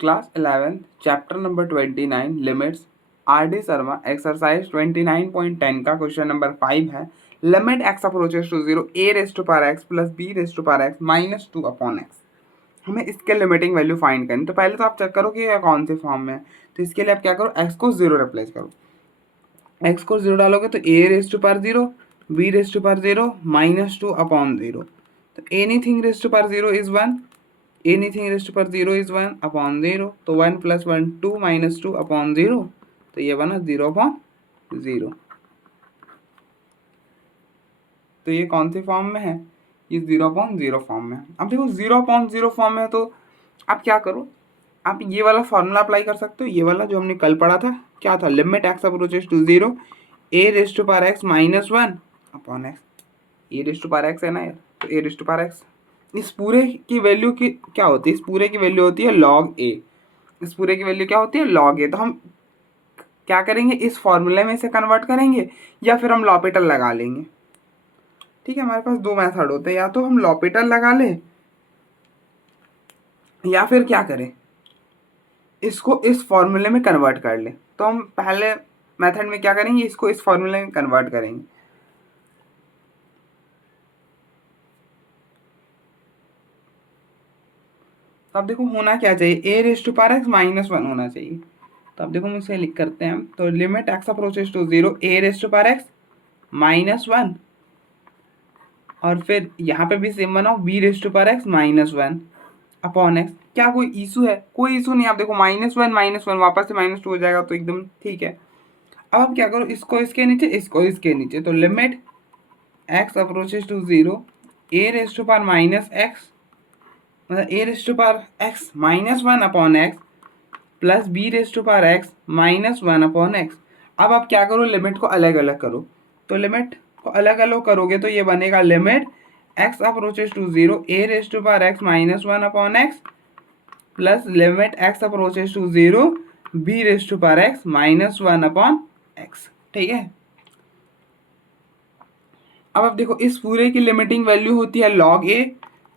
Class 11 chapter number 29 limits R D Sharma exercise 29.10 का question number 5 है। Limit x approaches to zero A raise to power x plus B raise to power x minus 2 upon x. हमें इसके limiting value find करनी। तो पहले तो आप check करो कि ये कौन से फॉर्म में है। तो इसके लिए आप क्या करो, एक्स को जीरो रिप्लेस करो। एक्स को जीरो डालोगे तो ए raise to power zero, B raise to power zero minus 2 upon zero. तो anything raise to power zero is 1, anything raise to power zero is 1 upon zero. तो 1 + 1 2 minus 2 upon zero. तो ये बना 0 upon zero. तो ये कौन से form में है, ये 0 अपॉन जीरो फॉर्म में है। अब देखो 0 अपॉन जीरो फॉर्म में है तो आप क्या करो, आप ये वाला फॉर्मूला अप्लाई कर सकते हो। ये वाला जो हमने कल पढ़ा था, क्या था, limit x approaches to zero A raise to power x minus 1 upon x. A raise to power x है ना यार, तो ए रेस टू पावर एक्स। इस पूरे की वैल्यू की क्या होती है, इस पूरे की वैल्यू होती है लॉग ए। इस पूरे की वैल्यू क्या होती है, लॉग ए। तो हम क्या करेंगे, इस फॉर्मूले में से कन्वर्ट करेंगे या फिर हम लॉपिटल लगा लेंगे। ठीक है, हमारे पास दो मेथड होते हैं, या तो हम लॉपिटल लगा लें या फिर क्या करें, इसको इस फॉर्मूले में कन्वर्ट कर लें। तो हम पहले मेथड में क्या करेंगे, इसको इस फॉर्मूले में कन्वर्ट करेंगे। तो अब देखो होना क्या चाहिए, A raise to power x minus 1 होना चाहिए। तो अब देखो हम इसे लिख करते हैं। तो limit x approaches to zero A raise to power x minus 1, और फिर यहाँ पे भी सेम बनाओ b raise to power x minus 1 upon x. क्या कोई इशू है, कोई इशू नहीं। आप देखो माइनस वन वापस से माइनस 2 हो जाएगा, तो एकदम ठीक है। अब आप क्या करो, इसको इसके नीचे, इसको इसके नीचे। तो limit x approaches to zero A raise to power minus X, मतलब ए raise to power x minus 1 upon x plus B raise to power x minus 1 upon x. अब आप क्या करो, लिमिट को अलग अलग करो। तो लिमिट को अलग अलग करोगे तो ये बनेगा limit x approaches to zero A raise to power x minus 1 upon x plus limit x approaches to zero B raise to power x minus 1 upon x. ठीक है, अब आप देखो इस पूरे की लिमिटिंग वैल्यू होती है लॉग ए,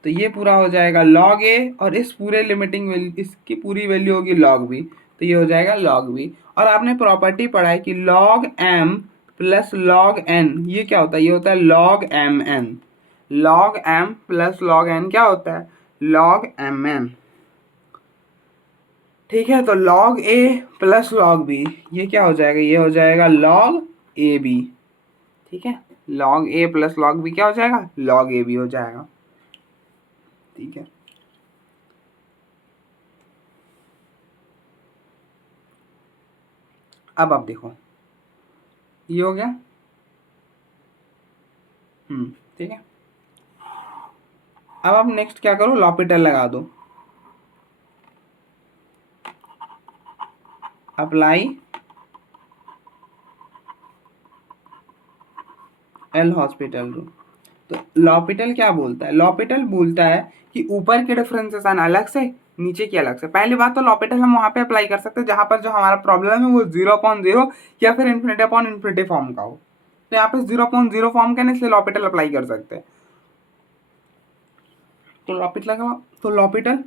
तो ये पूरा हो जाएगा लॉग ए, और इस पूरे लिमिटिंग वैल्यू, इसकी पूरी वैल्यू होगी लॉग बी, तो ये हो जाएगा लॉग बी। और आपने प्रॉपर्टी पढ़ा है कि log m plus log n, ये क्या होता है, ये होता है log m n. Log m plus log N क्या होता है, लॉग एम एन। ठीक है, तो लॉग ए प्लस लॉग बी ये क्या हो जाएगा, ये हो जाएगा लॉग ए बी। ठीक है, लॉग ए प्लस लॉग बी क्या हो जाएगा, लॉग ए बी हो जाएगा। ठीक है, अब आप देखो ये हो गया। ठीक है, अब आप नेक्स्ट क्या करो, लॉपिटल लगा दो। Apply L hospital rule. तो लॉपिटल क्या बोलता है, लॉपिटल बोलता है कि ऊपर के डिफरेंसेशन अलग से, नीचे की अलग से। पहली बात तो लॉपिटल हम वहां पे अप्लाई कर सकते हैं जहां पर जो हमारा प्रॉब्लम है वो 0/0 या फिर इन्फिनिटी फॉर्म का हो। तो यहाँ पे 0/0 फॉर्म का, इसलिए लॉपिटल अप्लाई कर सकते हैं। तो लॉपिटल लगा, तो लॉपिटल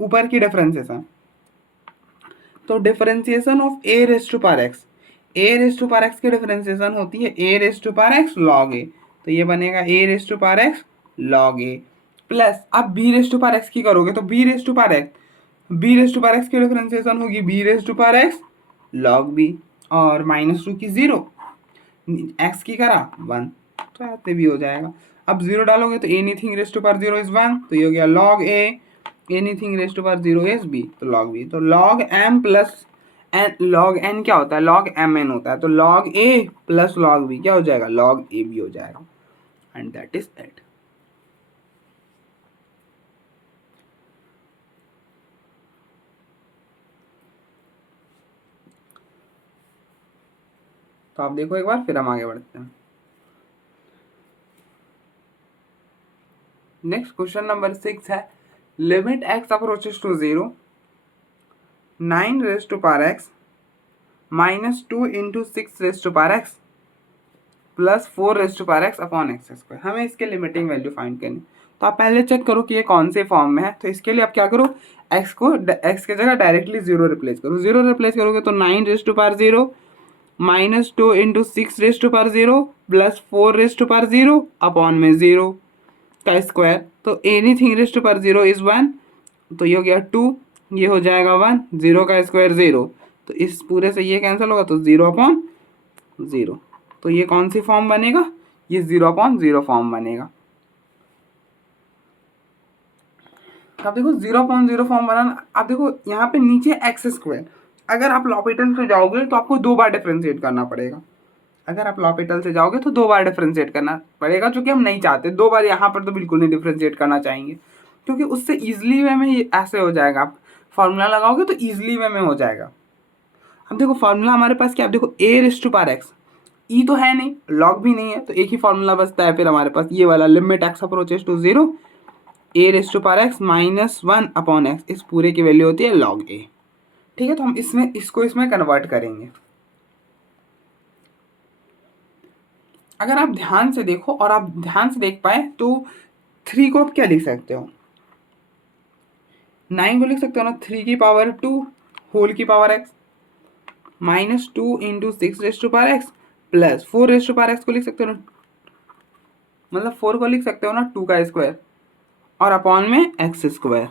ऊपर की डिफरेंसेशन। तो differentiation of A raise to power X, A raise to power x की डिफरेंशिएशन होती है A raise to power x log ए। तो ये बनेगा A raise to power x log A plus, अब B raise to power x की करोगे तो B raise to power X, B raise to power x की डिफरेंशिएशन होगी B raise to power x log B, और -2 की 0, x की करा 1, तो ऐसे भी हो जाएगा। अब 0 डालोगे तो anything raise to power 0 is 1, तो ये हो गया log a, anything raise to power 0 is b, तो लॉग बी। तो log m plus n, log N क्या होता है, लॉग एम एन होता है। तो लॉग ए प्लस लॉग बी क्या हो जाएगा, लॉग ए बी हो जाएगा, एंड दैट इज इट। तो आप देखो एक बार, फिर हम आगे बढ़ते हैं। नेक्स्ट क्वेश्चन नंबर 6 है, limit x approaches to 0 9 raise to power x -2 into 6 raise to power x plus 4 raise to power x upon x square. हमें इसके लिमिटिंग वैल्यू फाइंड करनी। तो आप पहले चेक करो कि ये कौन से फॉर्म में है। तो इसके लिए आप क्या करो, एक्स को एक्स की जगह डायरेक्टली जीरो रिप्लेस करो। जीरो रिप्लेस करोगे तो 9 raise to power 0 -2 into 6 raise to power 0 plus 4 raise to power 0 upon में 0 का स्क्वायर। तो anything raise to power 0 is 1, तो ये हो गया 2, ये हो जाएगा 1, 0 का स्क्वायर 0, तो इस पूरे से ये कैंसिल होगा तो 0/0। तो ये कौन सी फॉर्म बनेगा, ये 0/0 फॉर्म बनेगा। अब देखो 0/0 फॉर्म बनाना। अब देखो यहाँ पे नीचे एक्स स्क्वायर, अगर आप लॉपिटल से जाओगे तो आपको 2 बार डिफ्रेंशिएट करना पड़ेगा। अगर आप लॉपिटल से जाओगे तो 2 बार डिफ्रेंशिएट करना पड़ेगा, जो कि हम नहीं चाहते। 2 बार यहाँ पर तो बिल्कुल नहीं डिफ्रेंशिएट करना चाहेंगे, क्योंकि उससे ईजिली वे में ये ऐसे हो जाएगा। आप फॉर्मूला लगाओगे तो ईजिली वे में हो जाएगा। अब देखो फॉर्मूला हमारे पास क्या, अब देखो a⁻x, ई तो है नहीं, लॉग भी नहीं है, तो एक ही फॉर्मूला बचता है फिर हमारे पास, ये वाला limit x approaches to 0 a⁻x -1/x, इस पूरे की वैल्यू होती है log a। ठीक है, तो हम इसमें कन्वर्ट करेंगे। अगर आप ध्यान से देखो और आप ध्यान से देख पाए तो 3 को आप क्या लिख सकते हो, 9 को लिख सकते हो ना, 3 की पावर 2 होल की power x -2 into 6 raise to power x plus 4 raise to power x को लिख सकते हो ना, मतलब 4 को लिख सकते हो ना 2 का स्क्वायर और अपॉन में एक्स स्क्वायर,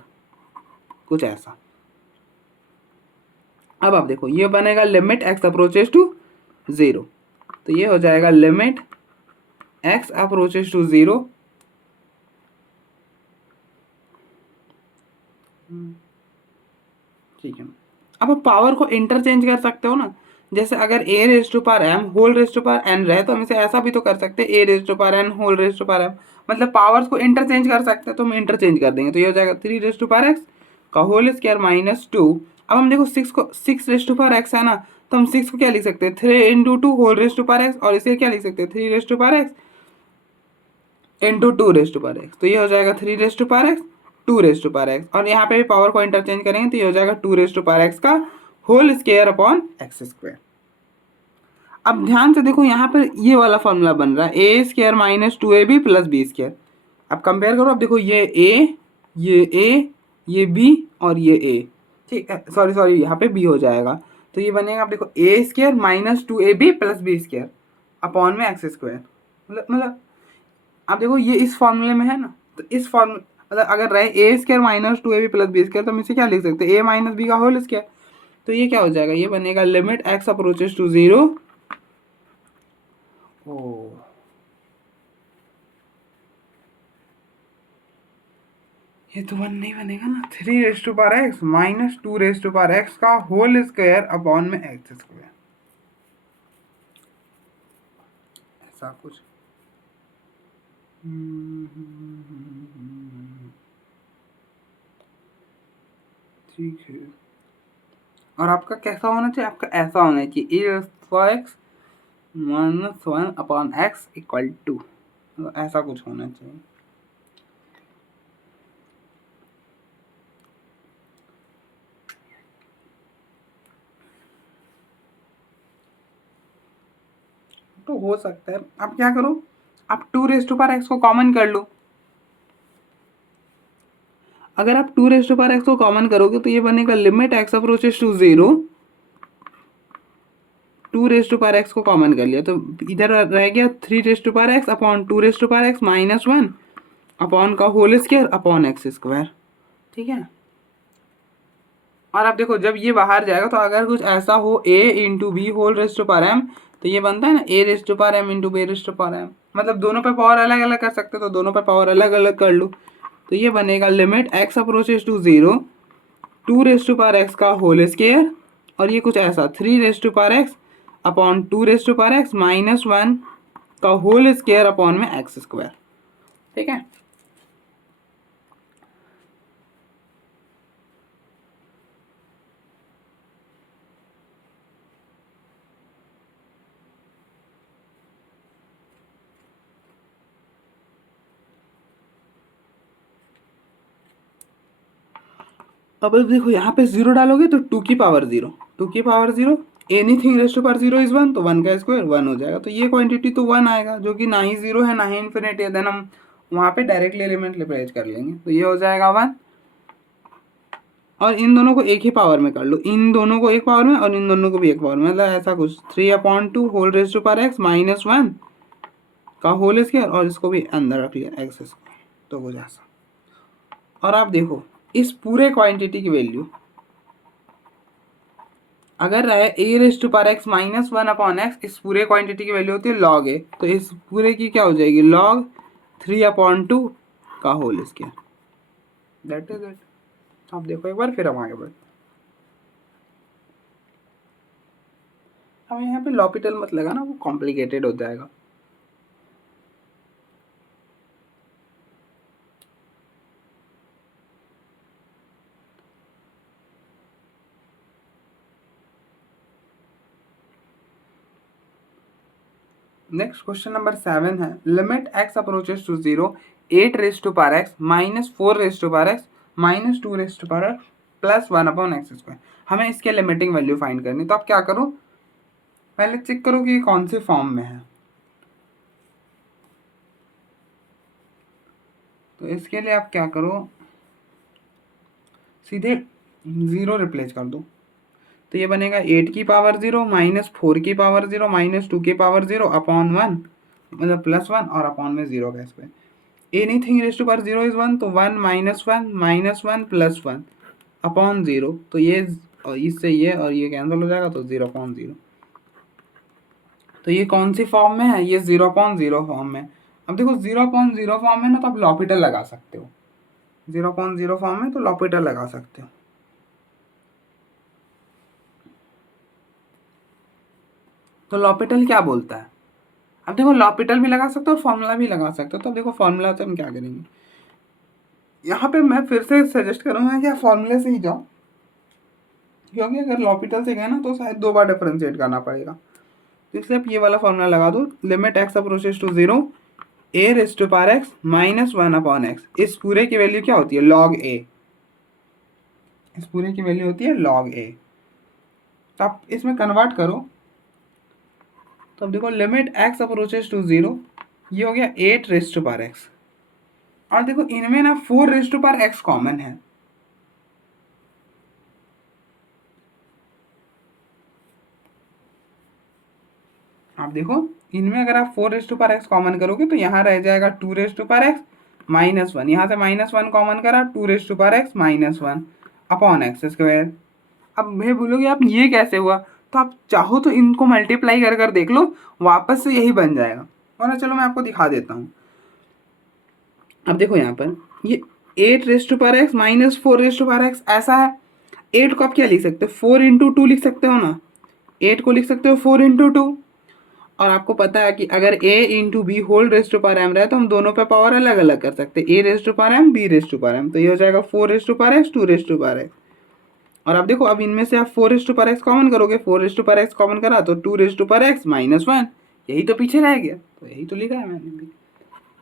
कुछ ऐसा। अब आप देखो ये बनेगा लिमिट x अप्रोचेस टू 0, तो ये हो जाएगा लिमिट x अप्रोचेस टू 0 ठीक है। अब आप पावर को इंटरचेंज कर सकते हो ना, जैसे अगर a⁻m होल n रहे तो हम इसे ऐसा भी तो कर सकते हैं a⁻n होल m, मतलब पावर्स को इंटरचेंज कर सकते हैं, तो हम इंटरचेंज कर देंगे। तो ये हो जाएगा 3 का होल स्क्वायर -2। अब हम देखो 6 है ना, तो हम 6 को क्या लिख सकते हैं, 3 इंटू 2 होल x, और इसे क्या लिख सकते हैं 3 इंटू 2 तो ये हो जाएगा 3 2 और यहाँ पे भी पावर को इंटरचेंज करेंगे तो ये हो जाएगा 2 का whole square upon x square. अब ध्यान से देखो यहाँ पर ये वाला फॉर्मूला बन रहा है a² - 2ab + b²। अब कंपेयर करो, अब देखो ये ये b और ये a, ठीक है, सॉरी यहाँ पे b हो जाएगा, तो ये बनेगा, अब देखो a² - 2ab + b² अपॉन में एक्स स्क्वायर। मतलब अब देखो ये इस फॉर्मूले में है ना, तो इस फॉर्मूले मतलब अगर रहे a² - 2ab + b² तो हम इसे क्या लिख सकते हैं a - b का होल स्क्वायर। तो ये क्या हो जाएगा, ये बनेगा लिमिट x अप्रोचेस टू 0। ओ ये तो 1 नहीं बनेगा ना, 3 - 2 का होल स्क्वायर अपॉन में एक्स स्क्वायर, ऐसा कुछ। ठीक है, और आपका कैसा होना चाहिए, आपका ऐसा होना चाहिए a⁻x - 1/x = 2, ऐसा कुछ होना चाहिए। तो हो सकता है, आप क्या करो, आप 2 को कॉमन कर लो। अगर आप 2 को कॉमन करोगे तो ये बनेगा लिमिट x अप्रोचेस टू 0, 2 को कॉमन कर लिया तो इधर रह गया 3 अपॉन 2 -1 अपॉन का whole square upon x square. ठीक है, और आप देखो जब ये बाहर जाएगा तो अगर कुछ ऐसा हो a into b whole m, तो ये बनता है ना a⁻m इंटू b⁻m, मतलब दोनों पे पावर अलग अलग कर सकते, तो दोनों पे पावर अलग अलग कर लो। तो ये बनेगा लिमिट x अप्रोचेस टू 0, 2 का होल स्क्वायर, और ये कुछ ऐसा 3 अपॉन 2 -1 का होल स्क्वायर अपॉन में एक्स स्क्वायर। ठीक है, अब देखो यहाँ पे 0 डालोगे तो 2 की power 0 anything raise to power 0 is 1, तो 1 का स्क्वायर 1 हो जाएगा। तो ये क्वांटिटी तो 1 आएगा, जो कि ना ही 0 है ना ही इन्फिनिटी है। देन हम वहाँ पे डायरेक्टली लिमिट रिप्लेस कर लेंगे, तो ये हो जाएगा 1, और इन दोनों को एक ही पावर में कर लो, इन दोनों को एक पावर में और इन दोनों को भी एक पावर में, मतलब ऐसा कुछ 3/2 whole raise to power x minus 1 का होल स्क्वायर, और इसको भी अंदर रख लिया एक्स स्क्वायर, तो हो जाएगा। और आप देखो इस पूरे क्वांटिटी की वैल्यू अगर रहे A raise to power x minus 1/x, इस पूरे क्वांटिटी की वैल्यू होती है लॉग ए, तो इस पूरे की क्या हो जाएगी लॉग 3/2 का whole square, that is it. आप देखो एक बार, फिर हम आगे बढ़ते। अब यहाँ पे लॉपिटल मत लगाना, वो कॉम्प्लिकेटेड हो जाएगा। नेक्स्ट क्वेश्चन नंबर 7 है, limit x approaches to 0 8 raise to power x minus 4 raise to power x minus 2 raise to power plus 1/x²। हमें इसके लिमिटिंग वैल्यू फाइंड करनी, तो आप क्या करो, पहले चेक करो कि ये कौन से फॉर्म में है। तो इसके लिए आप क्या करो, सीधे 0 रिप्लेस कर दो, तो ये बनेगा 8 की पावर 0 माइनस 4 की पावर 0 माइनस 2 की पावर 0 अपॉन 1, मतलब प्लस 1 और अपॉन में 0 का square. Anything raise to power 0 is 1, तो 1 माइनस 1 प्लस 1 अपॉन 0, तो ये और इससे ये और ये कैंसिल हो जाएगा, तो 0/0। तो ये कौन सी फॉर्म में है, ये 0/0 फॉर्म में। अब देखो 0/0 फॉर्म में ना, तो आप लॉपिटल लगा सकते हो, 0/0 फॉर्म में तो लॉपिटल लगा सकते हो। तो लॉपिटल क्या बोलता है, अब देखो लॉपिटल भी लगा सकते हो और फॉर्मूला भी लगा सकते हो। तो देखो फॉर्मूला से हम क्या करेंगे, यहाँ पे मैं फिर से सजेस्ट करूँगा कि आप फॉर्मूले से ही जाओ, क्योंकि अगर लॉपिटल से गए ना तो शायद 2 बार डिफरेंशिएट करना पड़ेगा। तो इसलिए आप ये वाला फॉर्मूला लगा दो, limit x approaches to 0 a raise to power x minus 1/x। इस पूरे की वैल्यू क्या होती है log a, इस पूरे की वैल्यू होती है log a। तो आप इसमें कन्वर्ट करो, तो अब देखो लिमिट x अप्रोचेस टू 0, ये हो गया 8 रेज टू पावर x, और देखो इनमें ना 4 raise to power x common है, आप देखो इनमें अगर आप 4 raise to power x common करोगे तो यहाँ रह जाएगा 2 raise to power x minus 1, यहाँ से माइनस 1 कॉमन करा 2 raise to power x minus 1 upon x square. अब मैं बोलोगे आप ये कैसे हुआ, तो आप चाहो तो इनको मल्टीप्लाई कर कर देख लो, वापस से यही बन जाएगा, वरना चलो मैं आपको दिखा देता हूँ। अब देखो यहाँ पर ये 8 raise to power x minus 4 raise to power x ऐसा है, 8 को आप क्या लिख सकते हो 4/2 लिख सकते हो ना, 8 को लिख सकते हो 4/2। और आपको पता है कि अगर a into b whole raise to power m रहे तो हम दोनों पे पावर अलग अलग कर सकते हैं, a raise to power m b raise to power m, तो ये हो जाएगा 4 raise to power x 2 raise to power x। और आप देखो अब इनमें से आप 4 raise to power x common करोगे, 4 raise to power x common करा तो 2 raise to power x minus 1, यही तो पीछे रह गया, तो यही तो लिखा है मैंने भी।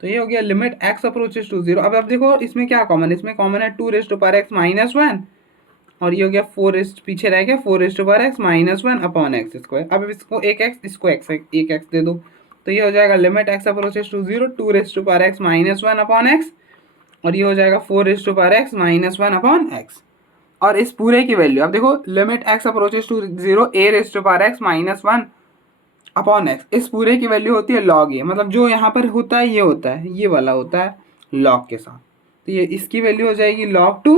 तो ये हो गया लिमिट x अप्रोचेस टू 0। अब आप देखो इसमें क्या कॉमन है, इसमें कॉमन है 2 raise to power x minus 1, और ये हो गया 4 रेज पीछे रह गया 4 raise to power x minus 1 upon x square. अब इसको एक x, इसको x एक x दे दो, तो ये हो जाएगा limit x approaches to 0 2 raise to power x minus 1 upon x, और ये हो जाएगा 4 raise to power x minus 1 upon x। और इस पूरे की वैल्यू अब देखो limit x approaches to 0 a raise to power x minus 1 upon x, इस पूरे की वैल्यू होती है log a, मतलब जो यहाँ पर होता है ये होता है, ये वाला होता है log के साथ, तो ये इसकी वैल्यू हो जाएगी log 2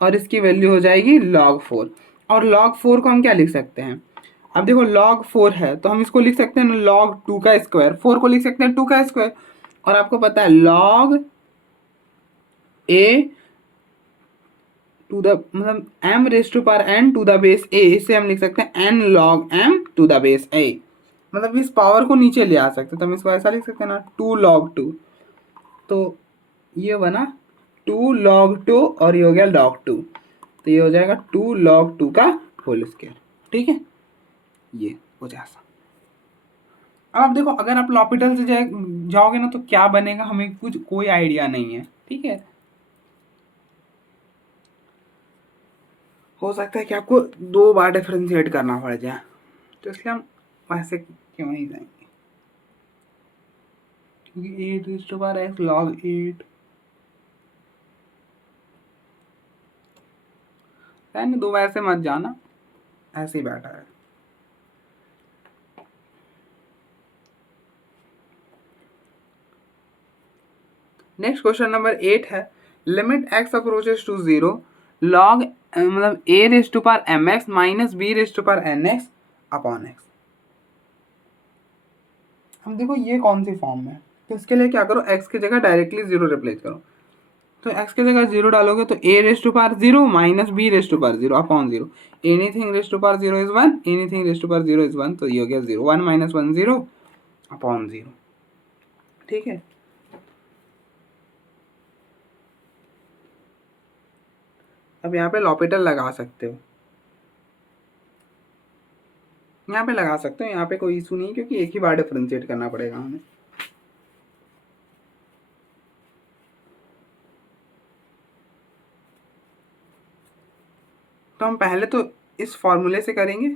और इसकी वैल्यू हो जाएगी log 4। और log 4 को हम क्या लिख सकते हैं, अब देखो log 4 है तो हम इसको लिख सकते हैं log 2 का स्क्वायर, 4 को लिख सकते हैं 2 का स्क्वायर। और आपको पता है log a टू द मतलब m raise to power n to the base a, इससे हम लिख सकते हैं n log m to the base a, मतलब इस पावर को नीचे ले आ सकते हैं, तो हम इसको ऐसा लिख सकते हैं ना 2 log 2, तो ये बना 2 log 2 और ये हो गया log 2, तो ये हो जाएगा 2 log 2 का होल स्क्वायर, ठीक है, ये हो जाएगा। अब आप देखो अगर आप लॉपिटल से जाओगे ना तो क्या बनेगा हमें कुछ कोई आइडिया नहीं है, ठीक है, हो सकता है कि आपको 2 बार डिफरेंशिएट करना पड़ जाए, तो इसलिए हम वैसे क्यों नहीं जाएंगे, क्योंकि 8 raise to power x log 8 है। दो वैसे मत जाना, ऐसे ही बैठा है। नेक्स्ट क्वेश्चन नंबर 8 है, limit x approaches to 0 log मतलब a raise to power mx minus b raise to power nx upon x। हम देखो ये कौन सी फॉर्म में, तो इसके लिए क्या करो, x की जगह डायरेक्टली 0 रिप्लेस करो। तो x की जगह 0 डालोगे तो a raise to power 0 minus b raise to power 0 upon 0। Anything raise to power 0 is 1, anything raise to power 0 is 1, तो ये हो गया 0, 1 माइनस 1 0 अपॉन 0। ठीक है, अब यहाँ पे लॉपिटल लगा सकते हो, यहाँ पे लगा सकते हो, यहाँ पे कोई इशू नहीं, क्योंकि एक ही बार डिफरेंशिएट करना पड़ेगा हमें। तो हम पहले तो इस फॉर्मूले से करेंगे।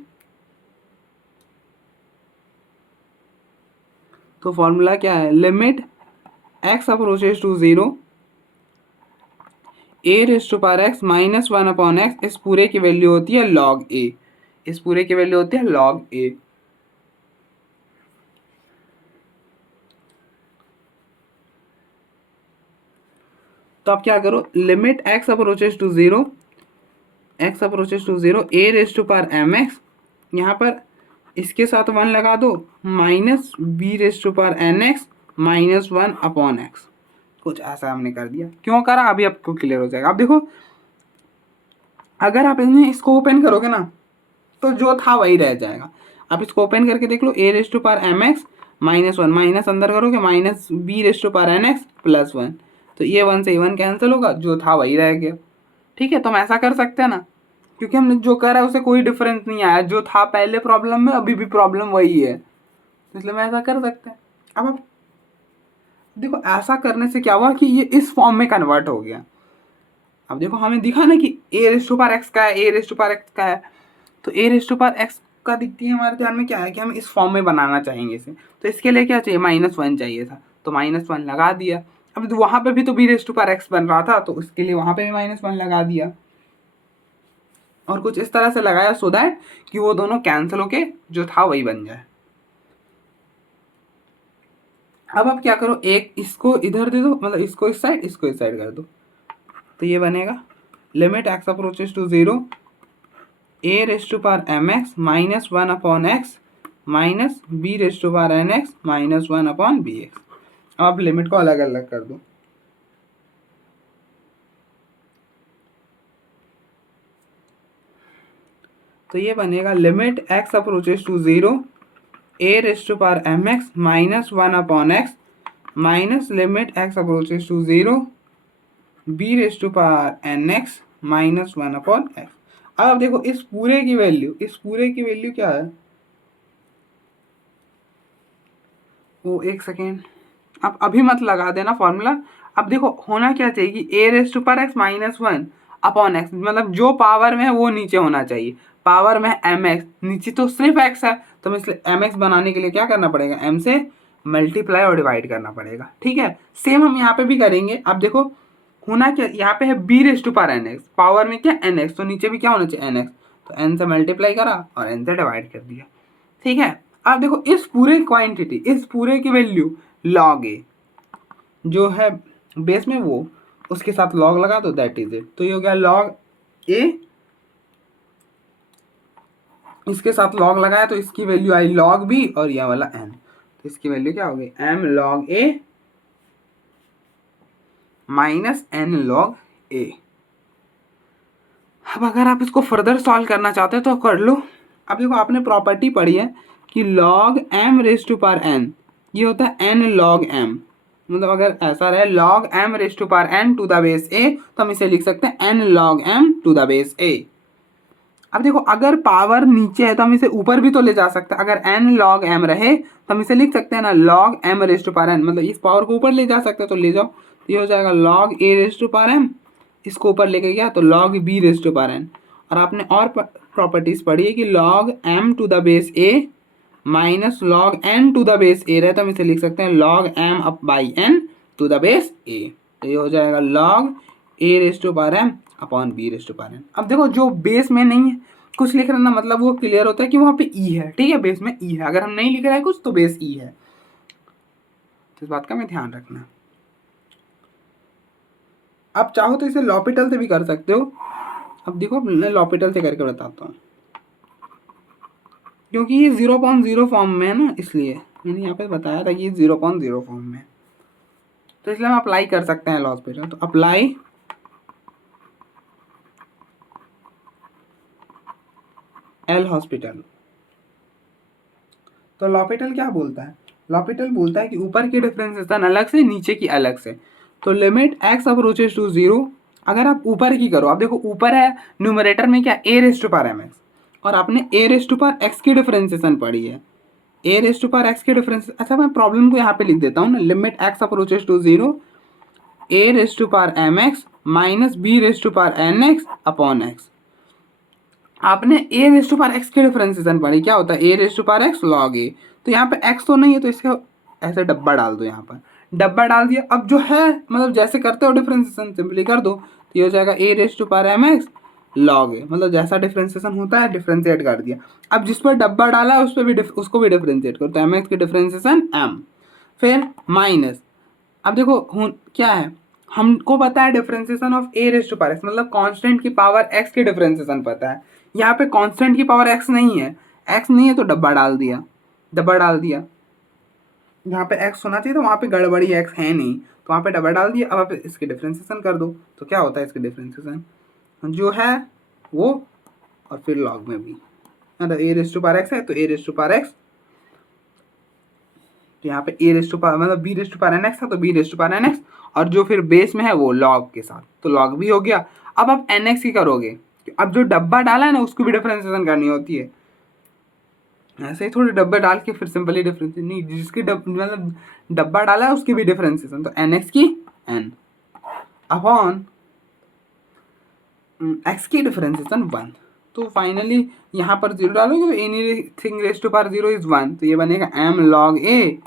तो फॉर्मूला क्या है, limit x approaches to 0 a raise to power x minus 1 upon x, इस पूरे की वैल्यू होती है log a, इस पूरे की वैल्यू होती है log a। तो आप क्या करो, limit x approaches to 0 a raise to power mx, यहाँ पर इसके साथ 1 लगा दो, minus b raise to power nx minus 1 upon x। कुछ ऐसा हमने कर दिया, क्यों करा अभी आपको क्लियर हो जाएगा। अब देखो, अगर आप इसको ओपन करोगे ना तो जो था वही रह जाएगा। आप इसको ओपन करके देख लो, a raise to power mx minus 1, minus अंदर करोगे minus b raise to power nx plus 1, तो ये 1 से 1 कैंसिल होगा, जो था वही रह गया। ठीक है, तो हम ऐसा कर सकते हैं ना, क्योंकि हमने जो करा है उसे कोई डिफरेंस नहीं आया, जो था पहले प्रॉब्लम में अभी भी प्रॉब्लम वही है, इसलिए हम ऐसा कर सकते हैं। अब आप देखो, ऐसा करने से क्या हुआ कि ये इस फॉर्म में कन्वर्ट हो गया। अब देखो, हमें दिखा ना कि a raise to power x का है, a raise to power x का है, तो a raise to power x का दिखती है हमारे ध्यान में क्या है कि हम इस फॉर्म में बनाना चाहेंगे इसे। तो इसके लिए क्या चाहिए, -1 चाहिए था, तो -1 लगा दिया। अब तो वहाँ पे भी तो b raise to power x बन रहा था, तो उसके लिए वहाँ पे भी -1 लगा दिया, और कुछ इस तरह से लगाया सो दैट कि वो दोनों कैंसिल होके जो था वही बन जाए। अब आप क्या करो, एक इसको इधर दे दो, मतलब इसको इस साइड, इसको इस साइड कर दो, तो ये बनेगा limit x approaches to 0 a raise to power mx minus 1 upon x minus b raise to power nx minus 1 upon bx। अब आप लिमिट को अलग अलग कर दो, तो ये बनेगा limit x approaches to 0 a raise to power mx minus 1 upon x minus limit x approaches to 0 b raise to power nx minus 1 upon x। अब आप देखो, इस पूरे की वैल्यू क्या है, वो एक सेकेंड, आप अभी मत लगा देना फॉर्मूला। अब देखो, होना क्या चाहिए कि a raise to power x minus 1 upon x, मतलब जो पावर में है वो नीचे होना चाहिए। पावर में mx, नीचे तो सिर्फ x है, तो हम इसलिए mx बनाने के लिए क्या करना पड़ेगा, m से मल्टीप्लाई और डिवाइड करना पड़ेगा। ठीक है, सेम हम यहाँ पे भी करेंगे। अब देखो, होना क्या, यहाँ पे है b raise to power nx, power में क्या nx, तो नीचे भी क्या होना चाहिए nx, तो n से मल्टीप्लाई करा और n से डिवाइड कर दिया। ठीक है, अब देखो, इस पूरे क्वांटिटी, इस पूरे की वैल्यू log a जो है बेस में, वो उसके साथ log लगा दो, दैट इज इट। तो ये हो गया log a, इसके साथ log लगाया तो इसकी वैल्यू आई log b, और यह वाला n, तो इसकी वैल्यू क्या हो गई, m log a minus n log a। अब अगर आप इसको फर्दर सॉल्व करना चाहते हो तो कर लो। अब देखो, आपने प्रॉपर्टी पढ़ी है कि log m raise to power n, ये होता है n log m, मतलब अगर ऐसा रहे log m raise to power n to the base a, तो हम इसे लिख सकते हैं n log m to the base a। अब देखो, अगर पावर नीचे है तो हम इसे ऊपर भी तो ले जा सकते हैं। अगर n log m रहे तो हम इसे लिख सकते हैं ना log m raise to power n, मतलब इस पावर को ऊपर ले जा सकते हैं, तो ले जाओ, तो ये हो जाएगा log a raise to power m, इसको ऊपर लेके गया तो log b raise to power n। और आपने और प्रॉपर्टीज पढ़ी है कि log m to the base a minus log N to the base A रहे तो हम इसे लिख सकते हैं log M up by N to the base A. तो ये हो जाएगा log A raise to power M upon B raise to power N. अब देखो जो बेस में नहीं है कुछ लिख रहे ना, मतलब वो क्लियर होता है कि वहाँ पे ई है, ठीक है, बेस में ई है। अगर हम नहीं लिख रहे हैं कुछ तो बेस ई है, तो इस बात का मैं ध्यान रखना। आप चाहो तो इसे लॉपिटल से भी कर सकते हो। अब देखो मैं लॉपिटल से करके बताता हूँ, क्योंकि ये 0.0 फॉर्म में है ना, इसलिए मैंने यहाँ पे बताया था कि ये 0.0 फॉर्म में है, तो इसलिए हम अप्लाई कर सकते हैं लॉपिटल। तो अप्लाई एल हॉस्पिटल। तो लॉपिटल क्या बोलता है? लॉपिटल बोलता है कि ऊपर की डिफरेंशिएशन अलग से, नीचे की अलग से। तो limit x approaches to zero, अगर आप ऊपर की करो, आप देखो ऊपर है न्यूमरेटर में क्या, A raise to power M X, और आपने A raise to power x की डिफरेंशिएशन पढ़ी है, A raise to power x की डिफरेंस। अच्छा मैं प्रॉब्लम को यहाँ पे लिख देता हूँ ना, limit x approaches to zero A raise to power M X minus B raise to power N X upon X. आपने A raise to power x की डिफरेंशिएशन पढ़ी, क्या होता है A raise to power x log ए। तो यहाँ पे x तो नहीं है तो इसका ऐसे डब्बा डाल दो, यहाँ पर डब्बा डाल दिया। अब जो है मतलब जैसे करते हो डिफरेंशिएशन सिंपली कर दो, तो ये हो जाएगा A raise to power M X log A, मतलब जैसा डिफरेंशिएशन होता है डिफरेंशिएट कर दिया। अब जिस पर डब्बा डाला है उस पर भी उसको भी डिफरेंशिएट करो, तो एम एक्स की डिफरेंशिएशन एम, फिर माइनस। अब देखो क्या है, हमको पता है differentiation of A raise to power x, मतलब कांस्टेंट की पावर एक्स की डिफरेंशिएशन पता है। यहाँ पे कांस्टेंट की पावर एक्स नहीं है, एक्स नहीं है तो डब्बा डाल दिया, डब्बा डाल दिया। जहाँ पे एक्स होना चाहिए तो वहाँ पे गड़बड़ी, एक्स है नहीं तो वहाँ पे डब्बा डाल दिया। अब आप इसकी डिफरेंशिएशन कर दो, तो क्या होता है इसकी डिफरेंशिएशन जो है वो, और फिर लॉग में भी मतलब ए रेस टू पावर एक्स है तो ए रेस टू पावर एक्स, तो यहाँ पे ए रेस टू पावर मतलब b raise to power N x है तो B raise to power N x, और जो फिर बेस में है वो लॉग के साथ, तो लॉग भी हो गया। अब आप एन एक्स की करोगे, अब जो डब्बा डाला है ना उसको भी डिफरेंशिएशन करनी होती है, ऐसे ही थोड़ी डब्बे डाल के फिर सिंपली डिफरेंस नहीं, जिसकी मतलब डब्बा डाला है उसकी भी डिफरेंशिएशन, तो एन एक्स की एन अपॉन एक्स की डिफरेंशिएशन 1। तो फाइनली यहाँ पर जीरो डालोगे तो anything raise to power zero is 1, तो ये बनेगा m log a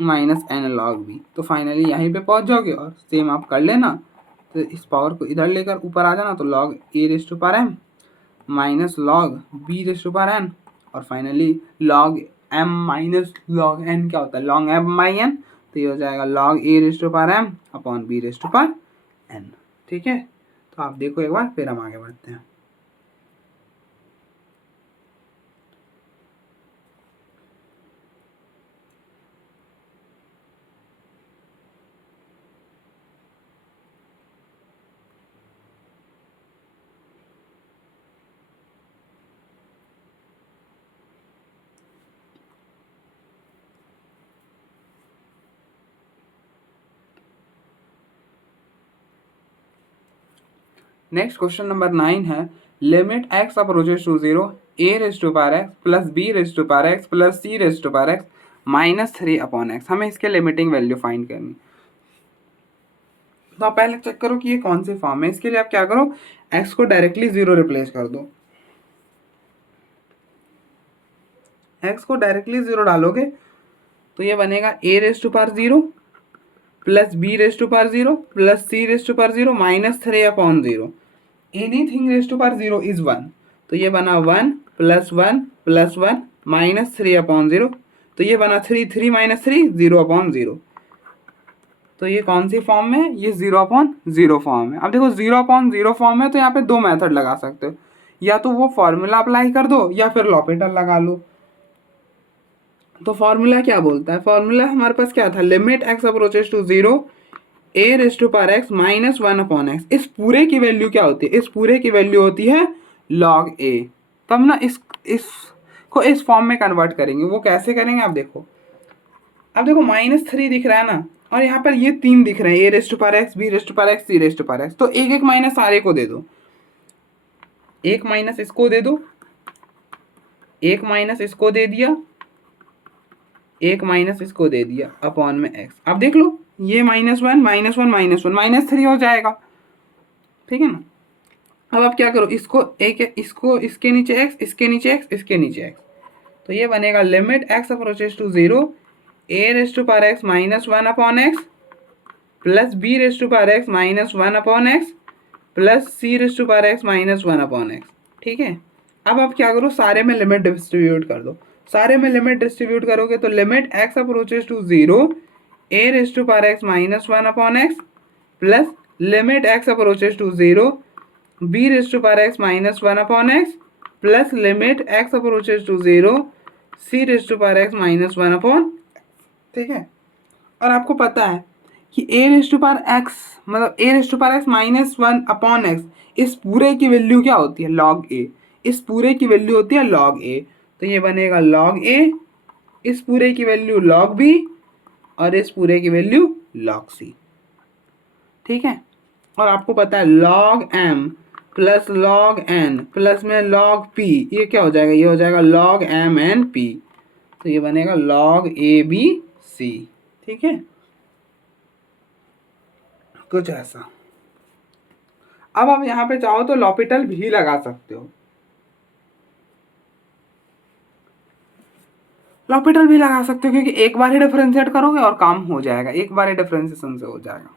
minus n log b. तो फाइनली यहीं पे पहुंच जाओगे, और सेम आप कर लेना, तो इस पावर को इधर लेकर ऊपर आ जाना, तो log A raise to power M minus log B raise to power N, और finally log M minus log N क्या होता है लॉग एम बाई एन, तो ये हो जाएगा log A raise to power M upon B raise to power n. ठीक है, तो आप देखो एक बार फिर हम आगे बढ़ते हैं। नेक्स्ट क्वेश्चन नंबर 9 है, limit x approaches to zero A raise to power x plus B raise to power x plus C raise to power x minus 3 upon x. हमें इसके लिमिटिंग वैल्यू फाइंड करनी। तो आप पहले check करो कि ये कौन सी फॉर्म है। इसके लिए आप क्या करो, एक्स को डायरेक्टली जीरो रिप्लेस कर दो, एक्स को डायरेक्टली जीरो डालोगे तो ये बनेगा A raise to power zero plus B raise to power zero plus C raise to power zero minus 3 upon zero, anything raise to power zero is 1, तो ये बना 1 प्लस 1 माइनस 3 अपॉन जीरो, तो ये बना 3 3 माइनस 3 0 अपॉन जीरो। तो ये कौन सी फॉर्म में है, ये 0/0 फॉर्म है। अब देखो 0/0 फॉर्म है तो यहाँ पे दो मेथड लगा सकते हो, या तो वो फॉर्मूला अप्लाई कर दो या फिर लॉपिटल लगा लो। तो फॉर्मूला क्या बोलता है, फॉर्मूला हमारे पास क्या था, limit x approaches to zero A raise to power x minus 1 upon x. इस पूरे की वैल्यू क्या होती है, इस पूरे की वैल्यू होती है लॉग ए। तब ना इसको इस फॉर्म में कन्वर्ट करेंगे, वो कैसे करेंगे आप देखो। अब देखो -3 दिख रहा है ना, और यहाँ पर ये 3 दिख रहे हैं, A raise to power X B raise to power X C raise to power x, तो एक एक माइनस सारे को दे दो, एक माइनस इसको दे दो, एक माइनस इसको दे दिया, एक माइनस इसको दे दिया अपॉन में एक्स। अब देख लो ये -1 -1 -3 हो जाएगा, ठीक है ना। अब आप क्या करो, इसको एक इसको इसके नीचे एक्स, इसके नीचे एक्स, इसके नीचे एक्स, तो ये बनेगा limit x approaches to 0 A raise to power x minus 1 upon x plus B raise to power x minus 1 upon x plus C raise to power x minus 1 upon x. ठीक है, अब आप क्या करो, सारे में लिमिट डिस्ट्रीब्यूट कर दो। सारे में लिमिट डिस्ट्रीब्यूट करोगे तो limit x approaches to 0 A raise to power x minus 1 upon x plus limit x approaches to 0 B raise to power x minus 1 upon x plus limit x approaches to 0 C raise to power x minus 1 upon. ठीक है, और आपको पता है कि A raise to power x मतलब ए raise to power x minus 1 upon x, इस पूरे की वैल्यू क्या होती है, लॉग ए। इस पूरे की वैल्यू होती है लॉग ए, तो ये बनेगा लॉग ए, इस पूरे की वैल्यू लॉग बी और इस पूरे की वैल्यू लॉग सी। ठीक है, और आपको पता है log m plus log n plus में लॉग पी, ये क्या हो जाएगा, ये हो जाएगा लॉग एम एन पी, तो ये बनेगा लॉग ए बी सी। ठीक है, कुछ ऐसा। अब आप यहाँ पे चाहो तो लॉपिटल भी लगा सकते हो, लॉपिटल भी लगा सकते हो क्योंकि एक बार ही डिफरेंशिएट करोगे और काम हो जाएगा, एक बार ही डिफरेंशिएशन से हो जाएगा।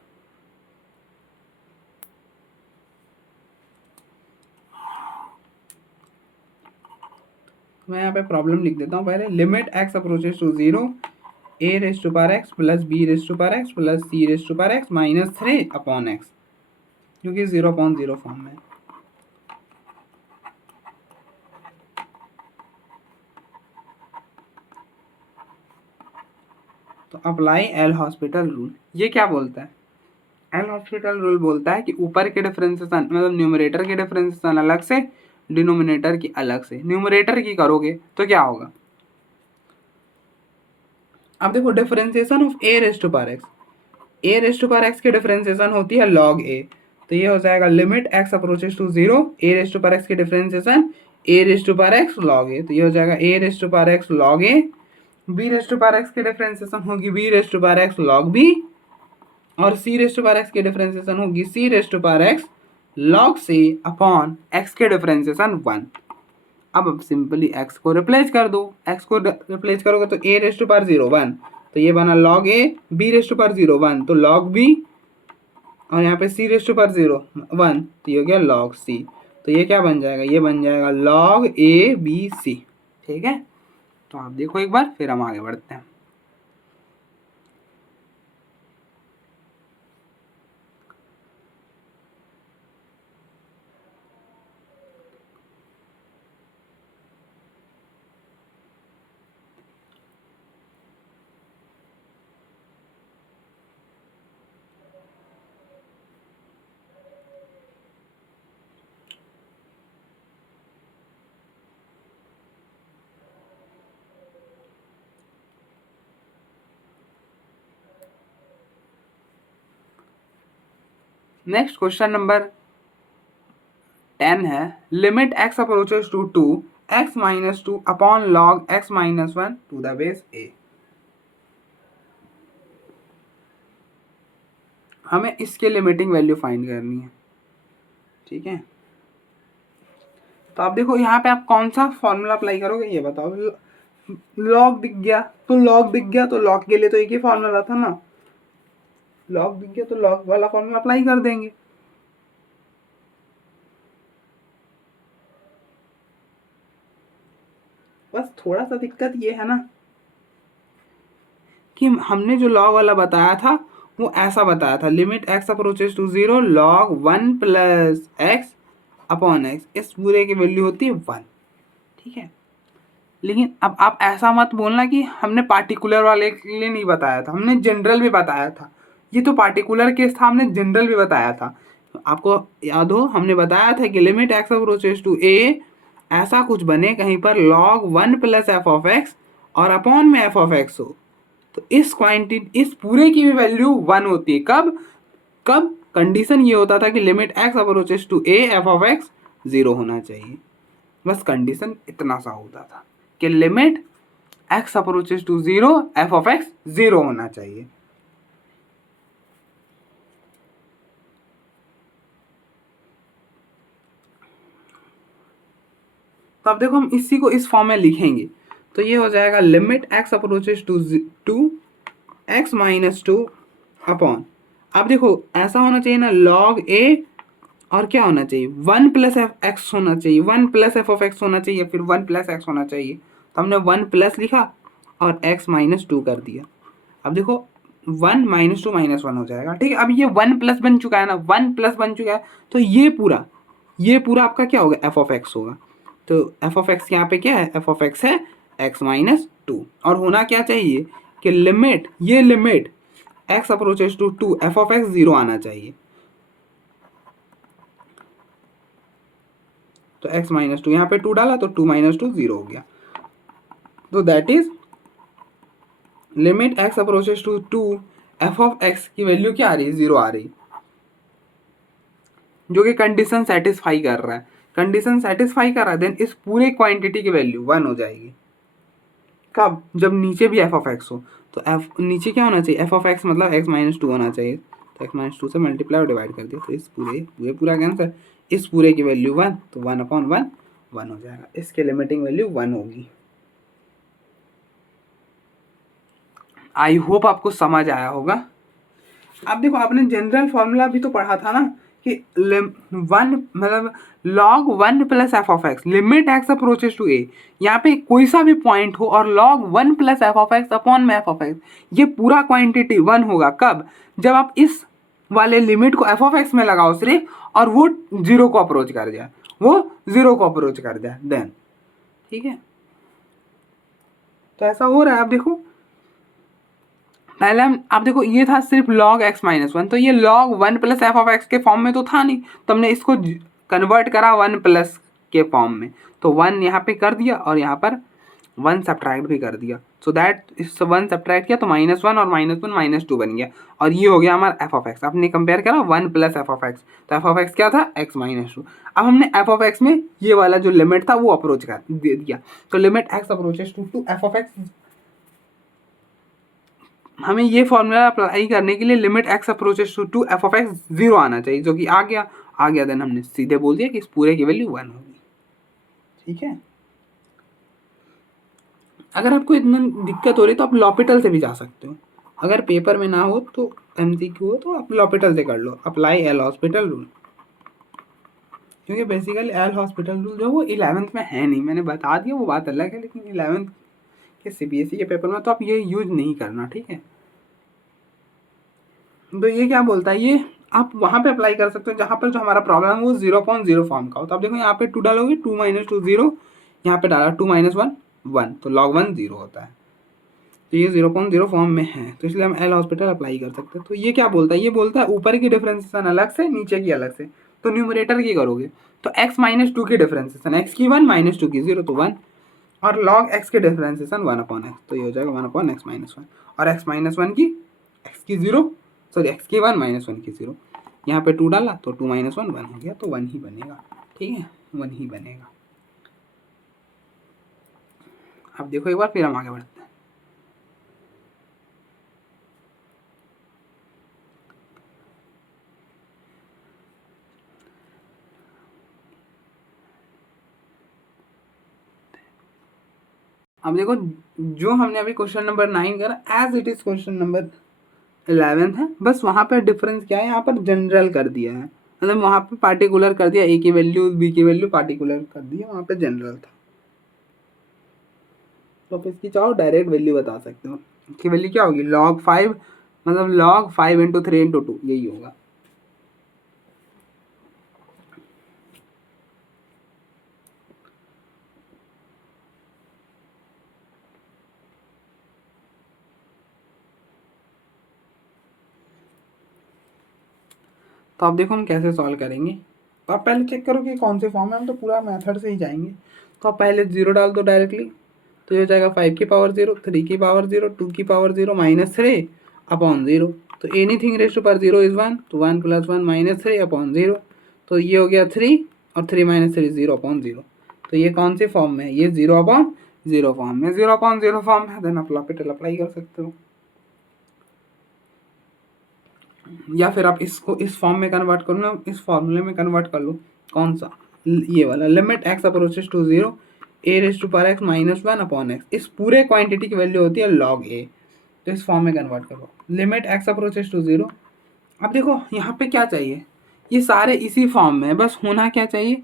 मैं यहाँ पे प्रॉब्लम लिख देता हूँ पहले, limit x approaches to 0 A raise to power x plus B raise to power x plus C raise to power x minus 3 upon x, क्योंकि 0/0 फॉर्म में। तो अप्लाई एल हॉस्पिटल रूल। ये क्या बोलता है, एल हॉस्पिटल रूल बोलता है कि ऊपर के डिफरेंशिएशन मतलब न्यूमरेटर के डिफरेंशिएशन अलग से, डिनोमिनेटर की अलग से। न्यूमरेटर की करोगे तो क्या होगा, अब देखो differentiation of A raise to power X, A raise to power x की डिफरेंशिएशन होती है लॉग ए, तो ये हो जाएगा limit x approaches to 0 A raise to power x की differentiation A raise to power x log ए, तो ये हो जाएगा A raise to power x log A. B raise to power x की डिफरेंशिएशन होगी B raise to power x log B, और C raise to power x की differentiation होगी C raise to power x log C upon X के differentiation 1। अब simply x को replace कर दो, एक्स को रिप्लेस करोगे तो ए रेस टू पावर 0 1, तो ये बना log A, B raise to power 0 1 तो लॉग बी, और यहाँ पे सी रेस टू पावर 0 1 तो ये हो गया लॉग सी। तो ये क्या बन जाएगा, ये बन जाएगा लॉग ए बी सी। ठीक है, तो आप देखो एक बार, फिर हम आगे बढ़ते हैं। नेक्स्ट क्वेश्चन नंबर 10 है, limit x approaches to 2 X minus 2 upon log X minus 1 to the base A. हमें इसके लिमिटिंग वैल्यू फाइंड करनी है। ठीक है, तो आप देखो यहाँ पे आप कौन सा फॉर्मूला अप्लाई करोगे ये बताओ। लॉग दिख गया तो लॉग दिख गया, तो लॉग के लिए तो एक ही फॉर्मूला था ना, लॉग दिख गया तो लॉग वाला फॉर्मूला अप्लाई कर देंगे। बस थोड़ा सा दिक्कत ये है ना कि हमने जो लॉग वाला बताया था वो ऐसा बताया था, limit x approaches to 0 log 1 plus x upon x, इस पूरे की वैल्यू होती है 1। ठीक है, लेकिन अब आप ऐसा मत बोलना कि हमने पार्टिकुलर वाले के लिए नहीं बताया था, हमने जनरल भी बताया था। ये तो पार्टिकुलर केस था, हमने जनरल भी बताया था। तो आपको याद हो हमने बताया था कि लिमिट एक्स अप्रोचेस टू ए ऐसा कुछ बने कहीं पर log 1 plus F of x और अपॉन में एफ ऑफ एक्स हो, तो इस क्वांटिटी इस पूरे की भी वैल्यू 1 होती है। कब कब कंडीशन ये होता था कि limit x approaches to a f of x 0 होना चाहिए, बस कंडीशन इतना सा होता था कि limit x approaches to 0 f of x 0 होना चाहिए। तो अब देखो हम इसी को इस फॉर्म में लिखेंगे, तो ये हो जाएगा limit x approaches to x minus two upon, अब देखो ऐसा होना चाहिए ना लॉग ए, और क्या होना चाहिए 1 प्लस एफ एक्स होना चाहिए, 1 प्लस एफ ऑफ एक्स होना चाहिए, फिर 1 प्लस एक्स होना चाहिए। तो हमने 1 प्लस लिखा और एक्स माइनस टू कर दिया। अब देखो 1 माइनस टू माइनस वन हो जाएगा, ठीक है। अब ये 1 प्लस बन चुका है ना, 1 प्लस बन चुका है, तो ये पूरा आपका क्या होगा एफ ऑफ एक्स होगा। तो एफ ऑफ एक्स यहाँ पे क्या है, एफ ऑफ एक्स है एक्स माइनस टू, और होना क्या चाहिए कि लिमिट, ये limit x approaches to two f of x zero आना चाहिए। तो x माइनस टू, यहाँ पे टू डाला तो टू माइनस टू जीरो हो गया। तो that is limit x approaches to two f of x की वैल्यू क्या आ रही है, जीरो आ रही, जो कि कंडीशन सेटिस्फाई कर रहा है। कंडीशन सेटिस्फाई कर रहा है, देन इस पूरे क्वांटिटी की वैल्यू 1 हो जाएगी। कब, जब नीचे भी एफ ऑफ एक्स हो। तो एफ नीचे क्या होना चाहिए, एफ ऑफ एक्स मतलब एक्स माइनस टू होना चाहिए। तो एक्स माइनस टू से मल्टीप्लाई और डिवाइड कर दिया, तो इस पूरा कैंसर, इस पूरे की वैल्यू 1, तो 1 अपॉन 1 1 हो जाएगा। इसके लिमिटिंग वैल्यू 1 होगी। आई होप आपको समझ आया होगा। अब देखो आपने जनरल फॉर्मूला भी तो पढ़ा था ना कि 1 मतलब log 1 plus F of X limit x approaches to A, यहाँ पे कोई सा भी पॉइंट हो और log 1 plus F of x upon में एफ ऑफ एक्स, ये पूरा क्वांटिटी 1 होगा। कब, जब आप इस वाले लिमिट को एफ ऑफ एक्स में लगाओ सिर्फ, और वो जीरो को अप्रोच कर जाए, देन ठीक है। तो ऐसा हो रहा है। आप देखो पहले हम, आप देखो ये था सिर्फ log x माइनस वन, तो ये log 1 plus F of x के फॉर्म में तो था नहीं, तो हमने इसको कन्वर्ट करा 1 प्लस के फॉर्म में। तो 1 यहाँ पे कर दिया और यहाँ पर 1 सब्ट्रैक्ट भी कर दिया। सो दैट इस 1 सब्ट्रैक्ट किया तो -1 और -1 -2 बन गया, और ये हो गया हमारा एफ ऑफ एक्स। आपने कंपेयर करा 1 प्लस एफ ऑफ एक्स, तो एफ ऑफ एक्स क्या था x माइनस टू। अब हमने एफ ऑफ एक्स में ये वाला जो लिमिट था वो अप्रोच कर दे दिया, तो limit x approaches to f of x, हमें ये फॉर्मूला अप्लाई करने के लिए limit x approaches to f of x zero आना चाहिए, जो कि आ गया। देन हमने सीधे बोल दिया कि इस पूरे की वैल्यू 1 होगी। ठीक है, अगर आपको इतना दिक्कत हो रही तो आप लॉपिटल से भी जा सकते हो। अगर पेपर में ना हो तो एमसीक्यू हो तो आप लॉपिटल से कर लो, अप्लाई एल हॉस्पिटल रूल, क्योंकि बेसिकली एल हॉस्पिटल रूल जो वो 11th में है नहीं, मैंने बता दिया वो बात अलग है, लेकिन 11th के सीबीएसई के पेपर में तो आप ये यूज नहीं करना। ठीक है, तो ये क्या बोलता है, ये आप वहाँ पे अप्लाई कर सकते हो जहाँ पर जो हमारा प्रॉब्लम है वो 0.0 फॉर्म का हो। तो आप देखो यहाँ पे 2 डालोगे, 2 माइनस टू 0, यहाँ पे डाला 2 माइनस 1 1, तो log 1 0 होता है। तो ये 0.0 फॉर्म में है, तो इसलिए हम एल हॉस्पिटल अप्लाई कर सकते हैं। तो ये क्या बोलता है, ये बोलता है ऊपर की डिफरेंशिएशन अलग से, नीचे की अलग से। तो न्यूमरेटर की करोगे तो x माइनस टू की डिफरेंशिएशन, x की 1 माइनस टू की 0 तो 1, और log x के डिफरेंशिएशन 1 अपॉन x, तो ये हो जाएगा 1 अपॉन x माइनस 1, और x माइनस 1 की x की 0, सॉरी x की 1 माइनस 1 की 0, यहाँ पे 2 डाला तो 2 माइनस 1 1 हो गया, तो 1 ही बनेगा। ठीक है, 1 ही बनेगा। अब देखो एक बार फिर हम आगे बढ़ते हैं। अब देखो जो हमने अभी क्वेश्चन नंबर 9 करा as it is question number 11 है, बस वहाँ पर डिफरेंस क्या है, यहाँ पर जनरल कर दिया है, मतलब वहाँ पे पार्टिकुलर कर दिया, ए की वैल्यू बी की वैल्यू पार्टिकुलर कर दिया, वहाँ पे जनरल था। तो आप इसकी चाहो डायरेक्ट वैल्यू बता सकते हो, इसकी वैल्यू क्या होगी log 5, मतलब log 5 इंटू 3 इंटू 2 यही होगा। तो आप देखो हम कैसे सॉल्व करेंगे। तो आप पहले चेक करो कि कौन से फॉर्म में, हम तो पूरा मेथड से ही जाएंगे। तो आप पहले 0 डाल दो डायरेक्टली, तो ये हो जाएगा 5 की पावर 0, 3 की पावर 0, 2 की पावर 0 माइनस 3 अपॉन 0। तो एनीथिंग रेस्ट टू पर 0 इज 1, तो 1 प्लस 1 माइनस 3 अपॉन 0, तो ये हो गया 3, और 3 माइनस 3 0 अपॉन 0। तो ये कौन से फॉर्म में है, ये 0 अपॉन 0 फॉर्म में, 0 अपॉन 0 फॉर्म है, देन आप लॉपिटल अप्लाई कर सकते हो। या फिर आप इसको इस फॉर्म में कन्वर्ट करो ना, इस फॉर्मूले में कन्वर्ट कर लो। कौन सा, ये वाला limit x approaches to 0 a raised to power x minus one upon x, इस पूरे क्वांटिटी की वैल्यू होती है लॉग ए। तो इस फॉर्म में कन्वर्ट करो, limit x approaches to zero. अब देखो यहाँ पे क्या चाहिए, ये सारे इसी फॉर्म में है, बस होना क्या चाहिए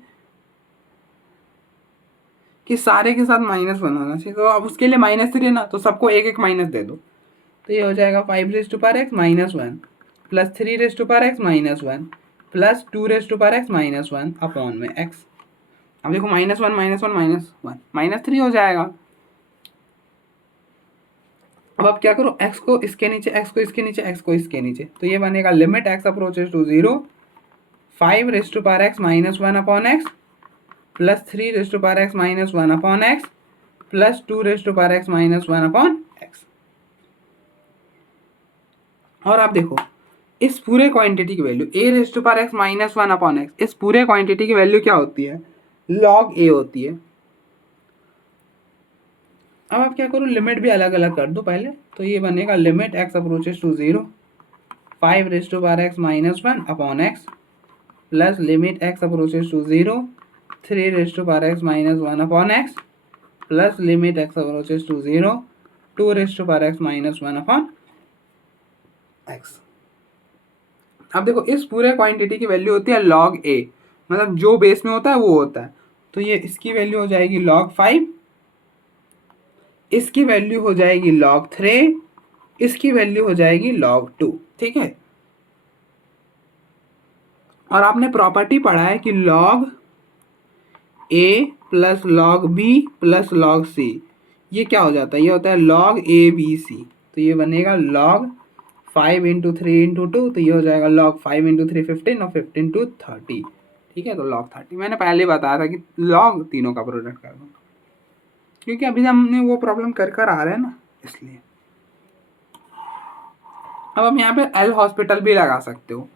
कि सारे के साथ माइनस वन होना चाहिए। तो अब उसके लिए माइनस थ्री है ना, तो सबको एक एक माइनस दे दो। तो ये हो जाएगा five raised to power x minus one plus three raised to power x minus one plus two raised to power x minus one upon में एक्स। अब देखो minus one minus one minus one minus three हो जाएगा। अब आप क्या करो, x को इसके नीचे, x को इसके नीचे, x को इसके नीचे, तो ये बनेगा limit x approaches to zero five raised to power x minus one upon x plus three raised to power x minus one upon x plus two raised to power x minus one upon x. और आप देखो इस पूरे quantity की value a raised to power x minus one upon x, इस पूरे quantity की value क्या होती है, log a होती है। अब आप क्या करो, लिमिट भी अलग अलग कर दो पहले। तो ये बनेगा limit x approaches to zero five raised to power x minus one upon x plus limit x approaches to zero three raised to power x minus one upon x plus limit x approaches to zero two raised to power x minus one upon x. अब देखो इस पूरे quantity की value होती है log a, मतलब जो base में होता है वो होता है। तो ये इसकी वैल्यू हो जाएगी log फाइव, इसकी वैल्यू हो जाएगी log थ्री, इसकी वैल्यू हो जाएगी log टू। ठीक है, और आपने प्रॉपर्टी पढ़ा है कि log a plus log b plus log c, ये क्या हो जाता है, ये होता है log a b c। तो ये बनेगा log five into three into two, तो ये हो जाएगा log five into three fifteen और फिफ्टीन टू थर्टी। ठीक है, तो log थर्टी मैंने पहले बताया था कि log तीनों का प्रोडक्ट कर दो, क्योंकि अभी हमने वो प्रॉब्लम कर आ रहे हैं ना, इसलिए। अब हम यहाँ पे एल हॉस्पिटल भी लगा सकते हो,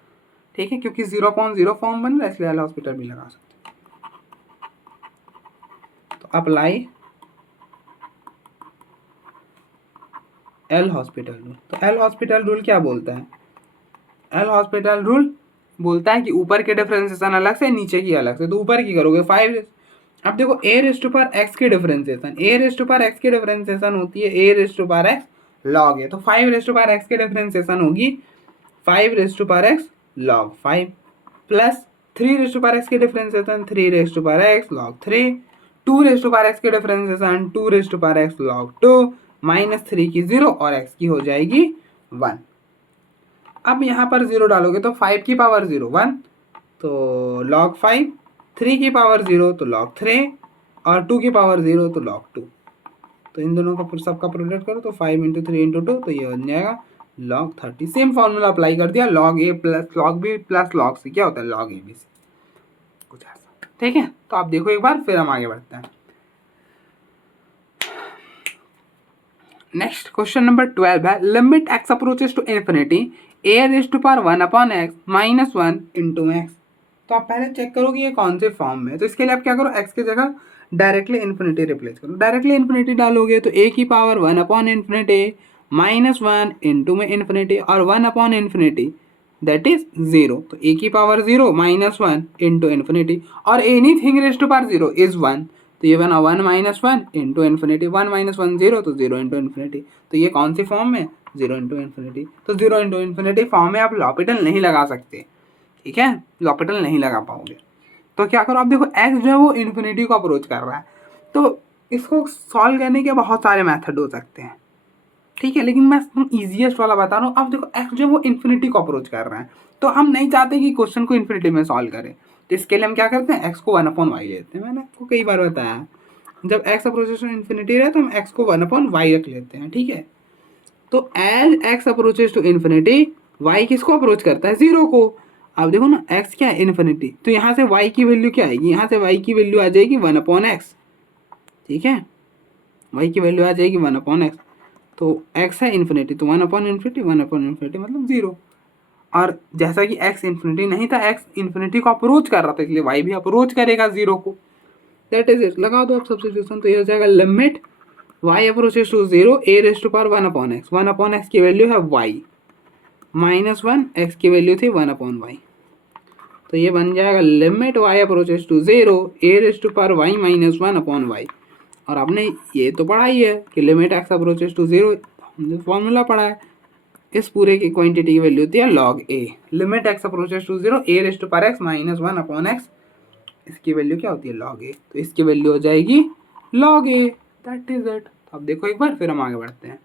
ठीक है, क्योंकि 0.0 फॉर्म बन रहा है, इसलिए एल हॉस्पिटल भी लगा सकते हो। तो अप्लाई एल हॉस्पिटल रूल। तो एल हॉस्पिटल रूल क्या बोलता है, एल हॉस्पिटल रूल बोलता है कि ऊपर के डिफरेंशिएशन अलग से, नीचे की अलग से। तो ऊपर की करोगे फाइव, अब देखो a raised to power x की differentiation, a raised to power x की डिफरेंशिएशन होती है a raised to power x log ए। तो five raised to power x की डिफरेंशिएशन होगी five raised to power x log five plus three raised to power x की differentiation three raised to power x log three, two raised to power x की differentiation two raised to power x log to, minus three की zero और x की हो जाएगी one. अब यहाँ पर जीरो डालोगे तो फाइव की पावर जीरो वन, तो लॉग फाइव, थ्री की पावर जीरो तो लॉग थ्री और टू की पावर जीरो तो लॉग टू। तो इन दोनों का सबका प्रोडक्ट करो तो five into three into two, तो ये बन जाएगा log thirty. Same formula apply कर दिया, लॉग ए plus log b plus log c क्या होता है लॉग ए बी सी, कुछ ऐसा। ठीक है, तो आप देखो एक बार, फिर हम आगे बढ़ते हैं। नेक्स्ट क्वेश्चन नंबर 12 है, limit x approaches to infinity a raise to power one upon x minus one into x. तो आप पहले चेक करो कि ये कौन से फॉर्म में है। तो इसके लिए आप क्या करो, एक्स की जगह डायरेक्टली इन्फिनिटी रिप्लेस करो। डायरेक्टली इन्फिनिटी डालोगे तो ए की power one upon infinity minus one into में इन्फिनिटी और one upon infinity that is zero. तो ए की power zero minus one into infinity और anything raised to power zero is one. तो ये बना one minus one into infinity, one minus one zero, तो zero into infinity. तो ये कौन सी फॉर्म में, जीरो इंटू इन्फिनिटी। तो जीरो इंटू इन्फिनिटी फॉर्म में आप लॉपिटल नहीं लगा सकते, ठीक है, लॉपिटल नहीं लगा पाओगे। तो क्या करो, आप देखो एक्स जो है वो इन्फिनिटी को अप्रोच कर रहा है, तो इसको सॉल्व करने के बहुत सारे मेथड हो सकते हैं, ठीक है, लेकिन मैं ईजिएस्ट वाला बता रहा हूँ। अब देखो एक्स जो है वो इन्फिनिटी को अप्रोच कर रहा है, तो हम नहीं चाहते कि क्वेश्चन को इन्फिनिटी में सॉल्व करें। तो इसके लिए हम क्या करते हैं, एक्स को वन अपॉन वाई लेते हैं। मैंने आपको कई बार बताया, जब एक्स अप्रोचेस टू इन्फिनिटी रहे तो हम एक्स को वन अपॉन वाई रख लेते हैं, ठीक है। तो as x approaches to infinity y किसको अप्रोच करता है, जीरो को। अब देखो ना, एक्स क्या है इन्फिनिटी, तो यहाँ से वाई की वैल्यू क्या आएगी, यहाँ से वाई की वैल्यू आ जाएगी वन अपॉन एक्स, ठीक है, वाई की वैल्यू आ जाएगी वन अपॉन एक्स। तो एक्स है इन्फिनिटी, तो वन अपॉन इन्फिनिटी मतलब जीरो। और जैसा कि एक्स इन्फिनिटी नहीं था, एक्स इन्फिनिटी को अप्रोच कर रहा था, इसलिए वाई भी अप्रोच करेगा जीरो को। दैट इज इट, लगा दो आप सब्स्टिट्यूशन। तो ये हो जाएगा limit y approaches to zero a raise to power one upon x. One upon x की वैल्यू है वाई माइनस वन, एक्स की वैल्यू थी वन अपॉन वाई। तो ये बन जाएगा limit y approaches to zero a raise to power y minus one upon y. और आपने ये तो पढ़ा ही है कि limit x approaches to zero, हमने फॉर्मूला पढ़ा है, इस पूरे की क्वांटिटी की वैल्यू होती है log a. Limit x approaches to zero a raised to power x minus one upon x, इसकी वैल्यू क्या होती है लॉग ए, तो इसकी वैल्यू हो जाएगी log A, that is it. अब देखो एक बार, फिर हम आगे बढ़ते हैं।